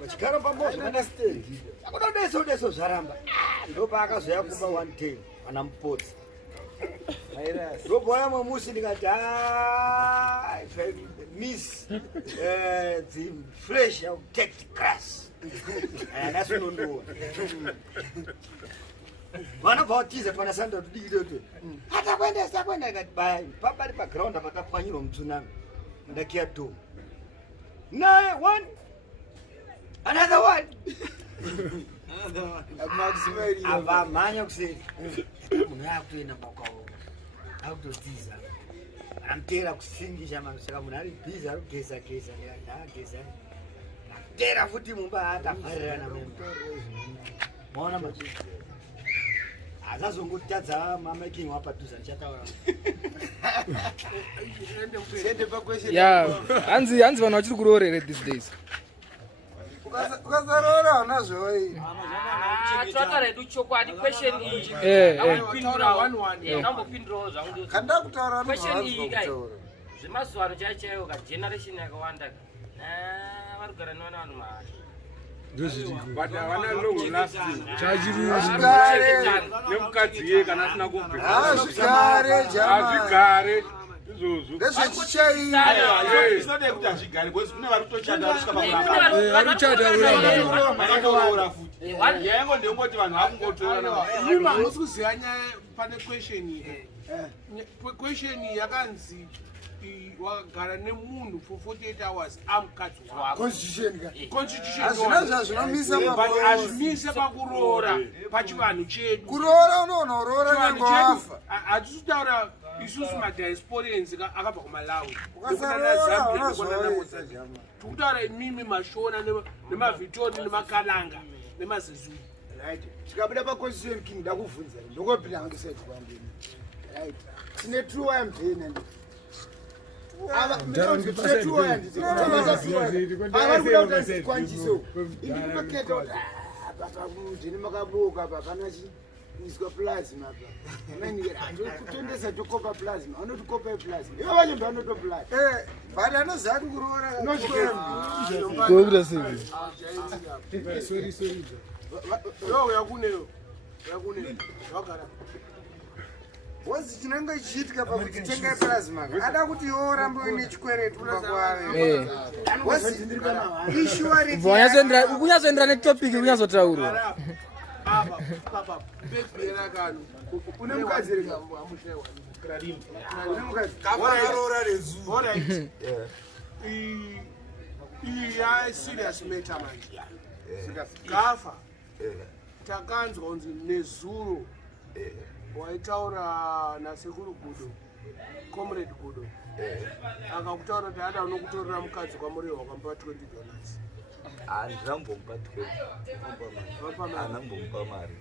Wachikara pamoja understand. Akuda deso zvaramba. Ndopa akazoya kuba 110 ana mupotsi. Ndopa waya mamusi ndikati if I miss the flesh I'll take the grass. That's no no. Vana vautiza pana sanda tudikitoto. Hata kwenda ngati bai. Pabari pa ground patapwanyiro mtsunami. Ndakia do. Naye one. Another one. Ava manya kuseri. Munhu yakutoenda pakwawo. Akutotiza. Amtera kusingisha mamusaka munhu ari busy ari kugeza ndageza. Tera futi mumba atavharirana memba. Maona machi. Azazongotadza mamaking wapadhuza ndichataura. Yeah, hanzi vanhu vachiri kuroorere these days. Ukazarora unazvoi. Twataredu chokwadi question iyi. Ndambopindirawo zvangu. Kanda kutaura Question iyi kai. Zvemazuva ano chaichaiwo ka generation yakawanda. Varigara nevanhu mari. But havana long lasting. Nemukadzi ye kana asina kubve. Azvigare izvozvo. Zvinode kuti azvigare because kune vari kutochanda kusvika pakuramba futi. Yaingo ndengoti vanhu vakungotorana. Imi hamusi kuziva nyaya pane question iyi. Question iyi yakanzi wakagara nemunhu for 48 hours amukadzi wako. Azvimise pakuroora pachivanhu chedu. Kuroora unonooroora nengoafa. Hatisi kutaura isusu madiasporians akabva kumalawi. Tikutaura imimi mashona nemavhitori nemakalanga nemazezulu. Tikabuda paconstitution king ndakubvunza ndokopinda ngesaiti kwandini. Tine true wayampheni ndini makaboka papana iswa plasma kutondesa tokopa plasma anotokopa plasma ivo vacho ndoanotoplasma but anoziva kukuroora yakuneyo wagara What's chinenge chichiitika pakutenga plasma ada kuti iwo urambe uine chikweretu pakwave kunyazoenderana netopic kunyazotaurwa. Une mukadzi ere iyi yaserious matter manje. Gafa takanzwa kunzi nezuro waitaura nasekuru Gudo, comrade Gudo, akakutaura kuti ada unokutorera mukadzi kwamuriwo wakampa $20. Handambompa 20 handambompa mari.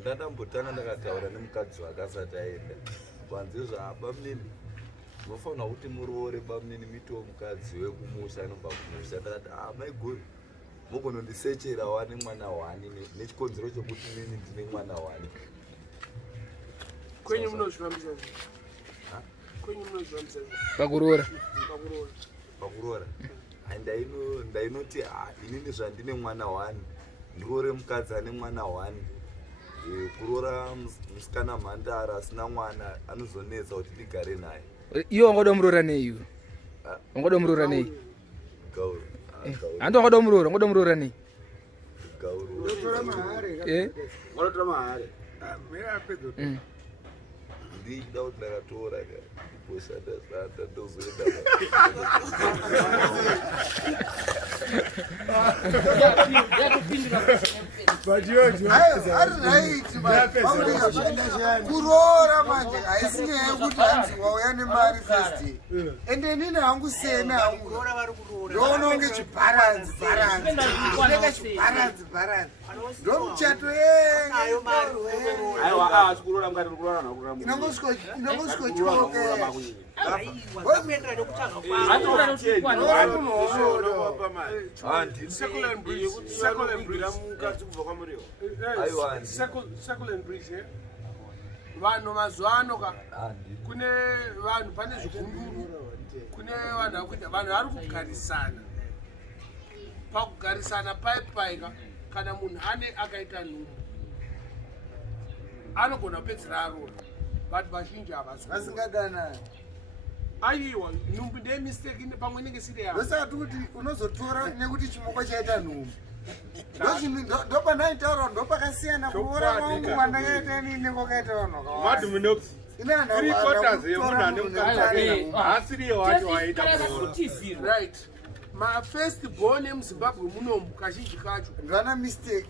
Ndandambotanga ndakataura nemukadzi wakasati aenda kwanzi zvaabamnini munofanira kuti muroore bamnini mitiwo mukadzi wekumusha anobva kumusha. Ndakati maiguru mugonondisechera wane mwana wani nechikonzero chokuti nini ndine mwana wani. Kwenye munozvifambisa pakuroora ndainoti inini zvandine mwana wani ndiroore mukadzi ane mwana wani. Kuroora musikana mhandara asina mwana anozonetsa kuti ndigare naye. Iwo wangada muroora nei iwe? Wangada muroora nei? Gauru. Handi wangada muroora nei? Gauru. Wanotora mahare. Ndida kuti ndakatora kushanda zanda ndozoenda. Kuroora manje haisi nyaya yekuti hanzi wauya nemari first ende nini hangu sena ndoononge chibharanzi ndomuchato vanhu mazuano kune vanhu pane zvigunduru kune vanhu vari kugarisana pakugarisana paipaika kana munhu ane akaita nhumbu anogona kupedzera arora but vazhinji vasingadanani. aiwa nhumbu ndemistake pamwe inenge siri yavo ndosati kuti unozotora nekuti chimoko chaita nhumbu ndopandaaitaura ndopakasiyana kuora kwangu kwandakaita inini nekwakaita vanhu right mafirst born emuzimbabwe munomu kazhinji kacho ndana mistake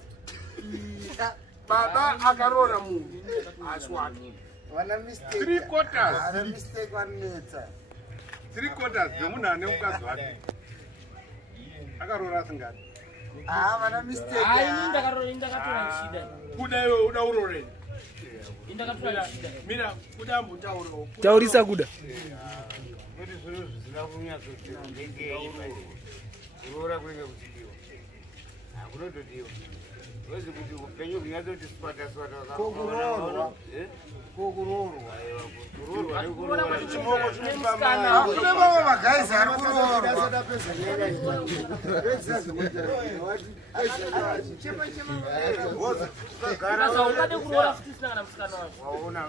baba akaroora munhu asi wake vana mistake vanetsa 3/4 dzemunhu ane mukadzi wake akaroora asingadi vana mistake kuda iwe uda uroreni Indakatora shida. mina kuda mbutaurawo Taurisa kuda. Kuti zviro zvisina kunyatsotiwa ndengei kuroora kunenge kuchidiwa kunotodiwa wezi kuti upenyu kunyatsoti swata kokuroorwa chimoko kune vamwe magaisi ari kuroorwa Sasa ukade kuroora futi sina kana msikana wako. waona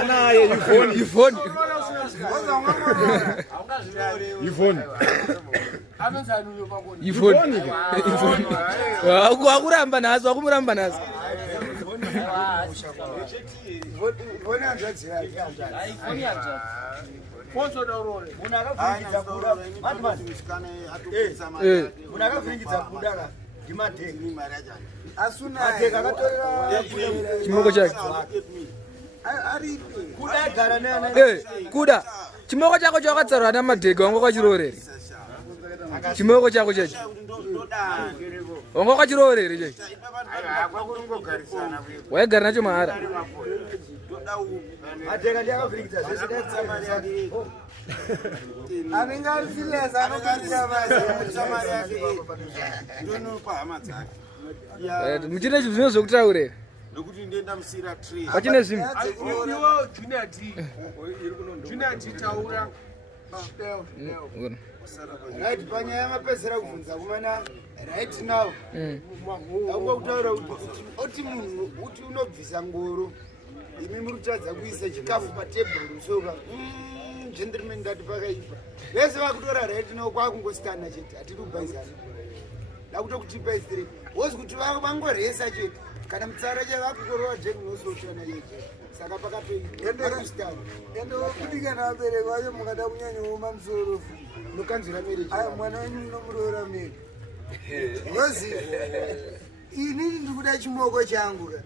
Anaye Yvonne. Yvonne anonzaniyo makoni Yvonne. Wakuramba nazo, wakumuramba nazo. vone hanzvadzi yake Haifoni hata. pozoda urore munhu akavhiringidza kuda munhu akavhiringidza kuda ndimadheka asunaye akatorera Chimoko chake. aripi kuda agara neana Kuda. Chimoko chako chakatsarwa namadhega wanga kwachirorere. Chimoko chako chacho. Wanga kwachirorere chacho. kwakuringogarisana Waigara nacho mahara. madheka ndiakavhiringidza zvese anenge ari silesa anokuita Muchine zvino zvokutaurira. nokuti ndenda musira tree Pachine zvimwe. iwo junior d taura right panyaya mapedzera kubvunza kumana right now auka kutaura kuti munhu kuti unobvisa ngoro imi muri kutadza kuisa chikafu patebhuru soka gentleman ndati pakaipa vese vakutora right now kwakungositana chete hatiri kubaizana dakutokutipa isiri wozi kuti vangoresa chete kana mutsara chavakukorova jeknosotana chete saka pakatoikusitana ende wokudikana vabereki vacho mukada kunyanyaoma musoro munokanzwira mere mwana wenyu munomuroora mere nozi inini ndikuda chimoko changu ka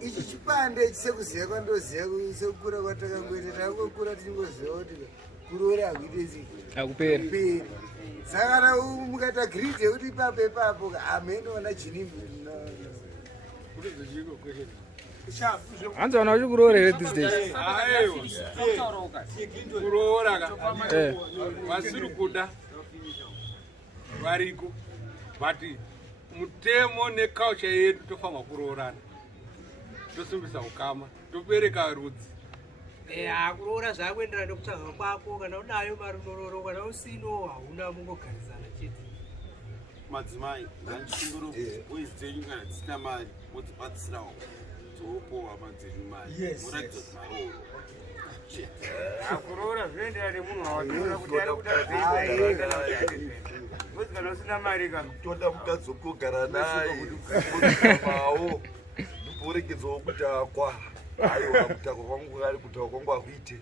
ichi chipande sekuziva kwandoziva sekukura kwatakangoita takangokura tichingoziva kuti kuroora hakuite Akuperi. saka kana mukaita grid yekuti ipapo ipapo amenoona chinimbi Hanzi wana vachikurorere these days. kuroora ka vasiri kuda variko but mutemo neculture yedu tofanwa kuroorana tosimbisa ukama tobereka rudzi kuroora zvakuenderana nekutsvaga kwako kana unayo marunororo kana usino hauna mungogarisana chete madzimai ngandichingoro boys dzenyu kana dzisina mari modzibatsirawo dzopowa hama dzenyu mari muratidza kuti maroro kuroora zvinoenderana nemunhu wawatora kuti ari kuda kuti kana usina mari kana toda mukadzi wokugara naye mawo ndiporekedzawo kutakwa aiwa kutakwa kwangu ari kutakwa kwangu akuite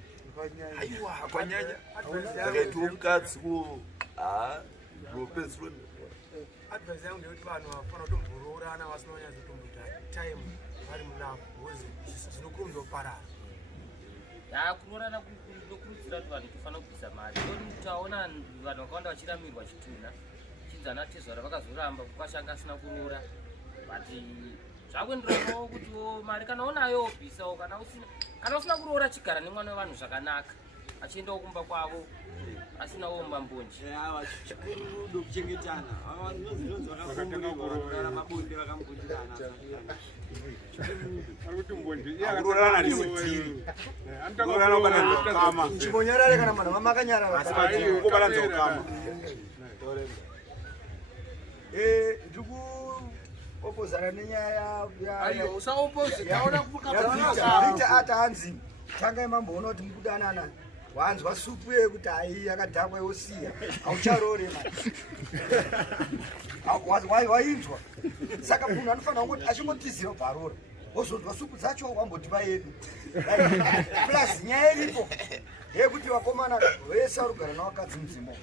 aiwa kwanyanya akaitiwo mukadzi wo lopesiro advise yangu ndeyekuti vanhu vafana kutomboroorana vasina kunyatsotomboita time vari munavo bcause zvinokurumidzoparara Kuroorana kunokurudzira kuti vanhu tofana kubvisa mari. Ndokuti taona vanhu vakawanda vachiramirwa chituna. Chidzana tezvara vakazoramba kukashanga asina kuroora. But zvakuenderanawo kuti mari kana unayo bvisawo kana usina kuroora chigara nemwana wevanhu zvakanaka. achiendawo kumba kwavo asinawo mambonji chikurudo kuchengetana nozvinonzi vakafungurirwa mabonde vakamubonderana chimonyarare kana vanhu vamakanyarara ndikuopozana nenyaya Victor atanzi tangai mamboona kuti mukudanana wanzwa supu yekuti hai yakadhakwa yosiya haucharore wainzwa saka munhu anofanira kuti achingotizira bharora wozonzwa supu dzacho wambodipa yedu plus nyaya iripo yekuti vakomana vese varugara navakadzi mudzimbo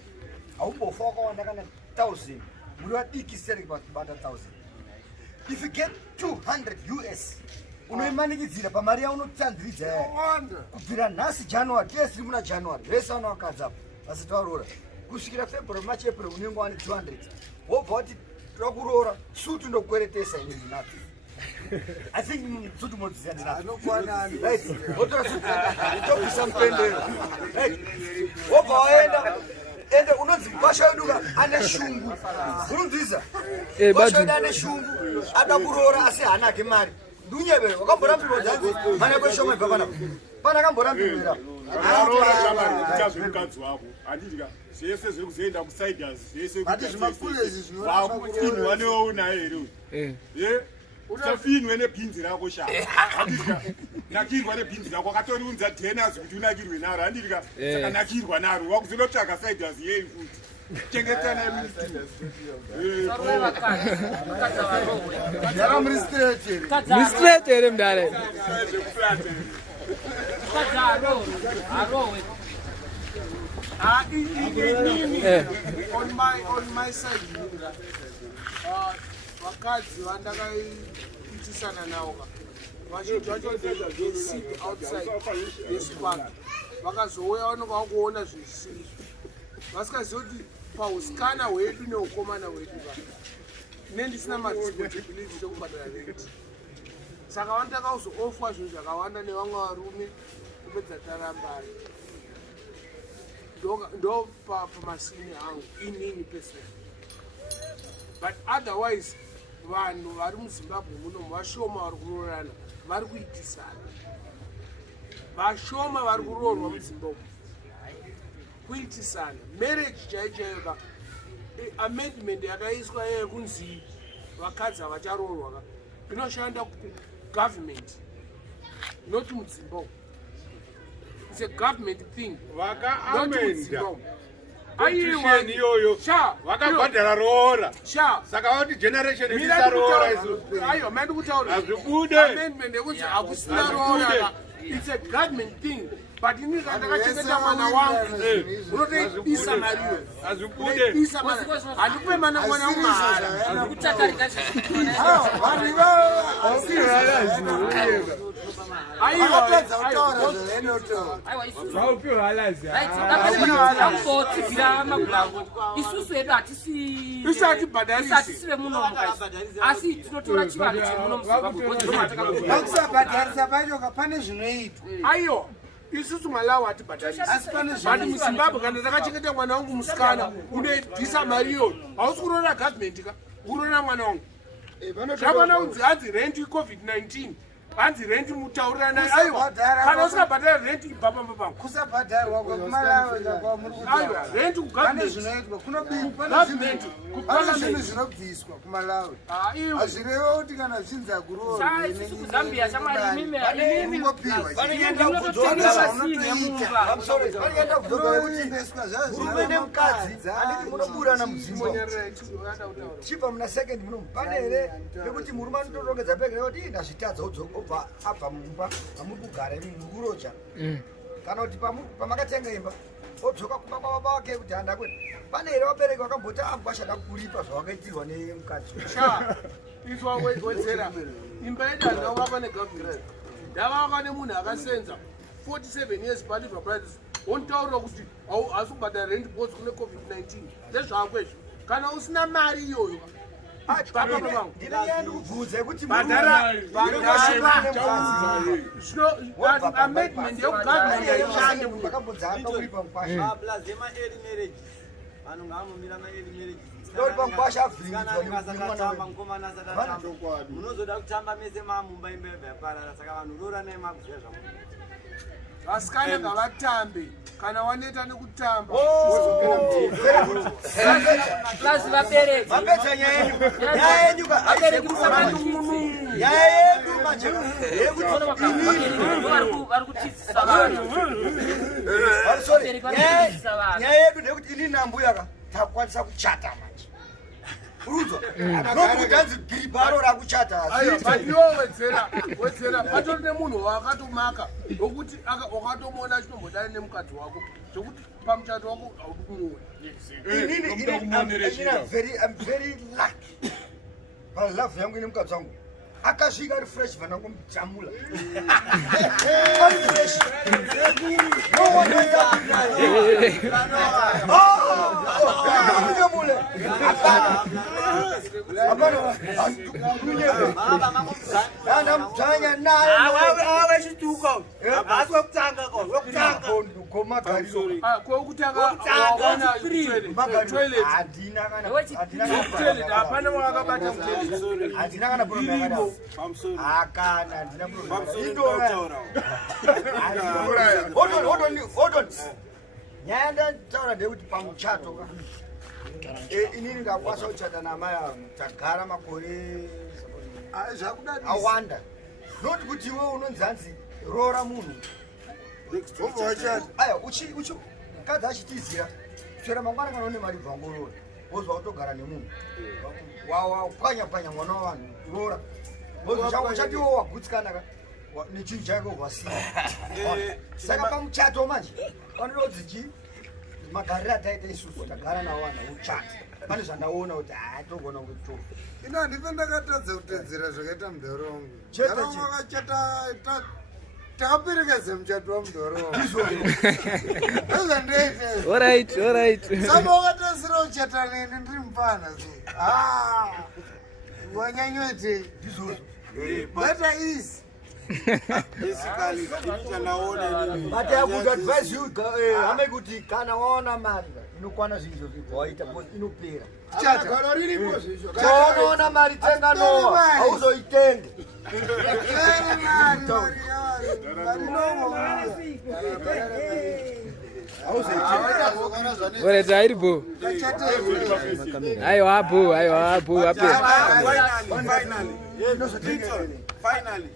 haumbofa wakawanda kana 1000 muri vadikisere kubata 1000 if you get 200 US unoimanikidzira pamari yaunotandiridza kubvira nhasi january tesiri muna january vese vanavakadzapo vasati varora kusvikira february march april unenge wani 200 wobva wati toda kuroora sutu ndokukweretesa inini nato I think sutu modziziya ndinatotora sutu topisa mupendero wobva waenda ende unonzi vasha weduka ane shungu unonzisa vasha wedu ane shungu ada kuroora asi hana ake mari dunyebe wakamborambirwa dzanzi mana kweshoma ibva panapa pana kamborambirwa mukadzi wako handidya zvese zviri kuzoenda kusiders zvese vakufinwa neounaye here usafinwe nebhinzi rako sha handidya nakirwa nebhinzi rako akatoriunza tenas kuti unakirwe naro handidya saka nakirwa naro wakuzonotsvaga siders yei futi chengetana mistraight here mdare on my side vakadzi vandakaitisana navo vazhinji vacho sit outside yespark vakazouya vanonga vakuona zvisizvo vasikazivi kuti pausikana hwedu neukomana hwedu nendisina madisability chekubhadhara rent saka vandakauzoofwa zvinhu zvakawanda nevamwe varume kupedza tarambari ndo pamasini angu inini personal but otherwise vanhu vari muzimbabwe muno vashoma vari kuroorana vari kuitisana vashoma vari kuroorwa muzimbabwe kuitisana marriage chaichaiva amendment yakaiswa yekunzi vakadzi havacharoorwa inoshanda kugovernment not muzimbabwe. It's a government thing. Vakaamenda petition iyoyo vakabhadhara roora saka vati generation isarora aiwa maindi kutaura hazvibude amendment yekunzi hakusina roora. It's a government thing. But ini ndakachengeta mwana wangu unotoisa mariyo hazvibude handikupe mwana wangu mahara isusu edu hatisive muno asi tinotora chivanhu chemuno muzimbabweakusabhadharisa pachoka pane zvinoitwa aiwa isusu malawo hatibhadharisi muzimbabwe kana ndakachengeta mwana wangu musikana unoidhisa mari iyoyo hausi kuroora gavhmendi ka kuroora mwana wangu zvavana unzi hanzi rendi covid-19 hanzi rendi mutaurirana aiwa kana usikabhadhara rendi ibvapamba pangu kusabhadharwa kwemalawo aiwa rendi pane zvinoitwa kunobigavhmendi pane zvinhu zvinobviswa kumalawi hazvireva kuti kana zvinzi akuroorwazambia hurumende mukadzi anditi munoburana mudzimbo chibva muna second munomupane here nekuti murume anotorongedza pega kuti ndazvitadza obva abva mumba mamuri kugara imi muri kurocha kana kuti pamakatenga imba odzoka kumba kwababa wake kuti handa kwete pane here vabereki vakamboti ambashada kuripa zvavakaitirwa nemukadzi izwa wedzera imba yedu handavakwa negavhmendi ndavakwa nemunhu akasenza 47 years paliva prices ontaurira kuti hasi kubhadhara rent bos kune covid-19 ndezvako izvo kana usina mari iyoyo ndinonyanya kubvunza kuti amendment yegavhmendi haishande makambonzanga uri pamukwasha Plus, early marriage. Vanhu ngavamomira ma-early marriage. uri pamukwasha avhiringidzwa Kana nemwana asatamba, wedu mukomana asatamba. Munozoda kutamba mese mamumba imba yobva yaparara. Saka vanhu roranai makuziva zvamunoita. vasikana ngavatambe kana waneta nekutamba mapedza nyaya yenyu nyaya yedu manje nyaya yedu ndekuti ini nambuyaka takwanisa kuchata manje uruzwa nokuti hanzi giribharo rakuchata wedzera patori nemunhu wakatomaka wokuti wakatomona achitombodani nemukadzi wako zvokuti pamuchato wako haudi kumuona I'm very lucky palove yangu ine mukadzi wangu akasvika ari fresh vanangomujamula ndamdzanya Chituko. Asi wekutanga hapana wakabata handina kana nyaya ndataura ndekuti pamuchato inini ndakwanisa kuchata namai angu tagara makore awanda noti kuti iwe unonzi hanzi roora munhu aya mukadzi achitizira kusvera mangwana kana une mari bvangorora wozva utogara nemunhu wapwanya mwana wavanhu roora chatiwo wagutsikana nechinhu chake hwasina saka pamuchato manje panoda kuti magariro ataita isusu tagara navo vanhu uchata pane zvandaona kuti togona kutofa ino handife ndakatadza kutedzera zvakaita mudhoro wangu akachata takaperekedza muchato wamudhoro wangu ezvandaita samba wakatasira kuchata neni ndiri mupana wanyanyotei that is but I would advise you kuti kana waona mari inokwana zvinhu zvaita inopera chaonaona mari tenga nowa hauzoitenge airibo aiwa finally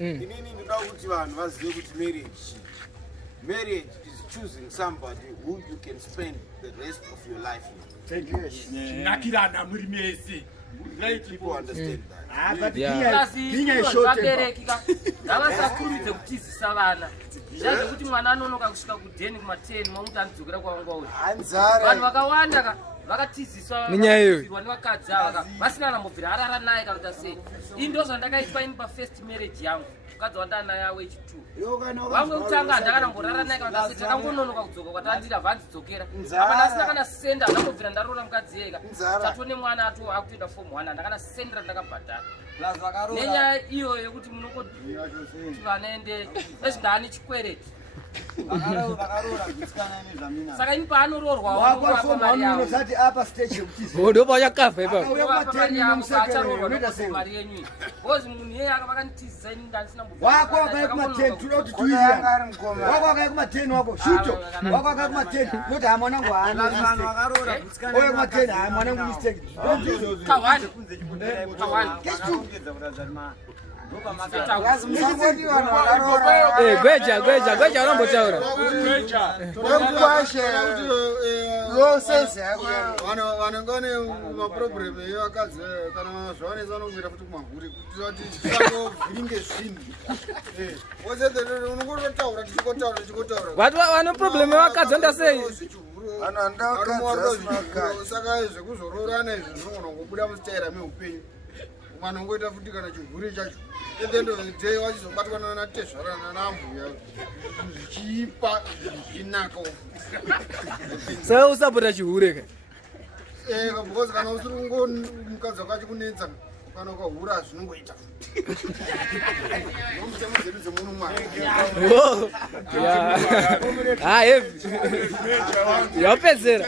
inini ndoda kuti vanhu vazive kuti marriage is choosing somebody who you can spend the rest of your life with. nakirana muri mese. People understand that. vabereki ngavasakurumidze kutizisa vana zvazvekuti mwana anonoka kusvika kudheni kuma10 mamuti anodzokera kwavangauri vanhu vakawanda vakatiziswa nenyaya nevakadzi ava vasina anambobvira arara naye kana kuita sei. ini ndo zvandakaitwa ini pafirst marriage yangu mukadzi wandana yawe wechitu vamwe kutanga handakanamborara naye kana kuita sei takangononoka kudzoka kwatandira vanzidzokera apana asina kana senda andambobvira ndarora mukadzi yega tatone mwana akutoenda form 1 handakana sendera ndakabhadhara nenyaya iyo yekuti munokoti vanaende ezvindani chikwereti saka ini paanororwa wakwafomaunosati apa stage yekutizi ndopachakavha ipapo mari yenyu bcause munhu iyeye vakanditizisa ini ndandisina wako wakaye kuma10 tuda kuti tuiya wako wakaye kuma10 wako shuto wako wakaye kuma10 noti hamwanangu haana oyo kuma10 haa mwanangu mistake gweja unombotaura vanenge vane maproblemu evakadzi kana zvavanesa vanomira futi kumahuri kutivhiringe zvinhu unongototaura tichikotaura vane problemu evakadzi andasei saka zvekuzororana izvi zvinogona kubuda mustaira meupenyu mwana ungoita futi kana chiguri chacho at the end of the day wachizobatwana natezvarana nambuya zvichipa zvichinaka saka usapota chihure ka because kana usiri kungoni mukadzi wakacho kunetsa kana ukahura zvinongoita nomutemo dzedu dzemuno mwari heavy yapedzera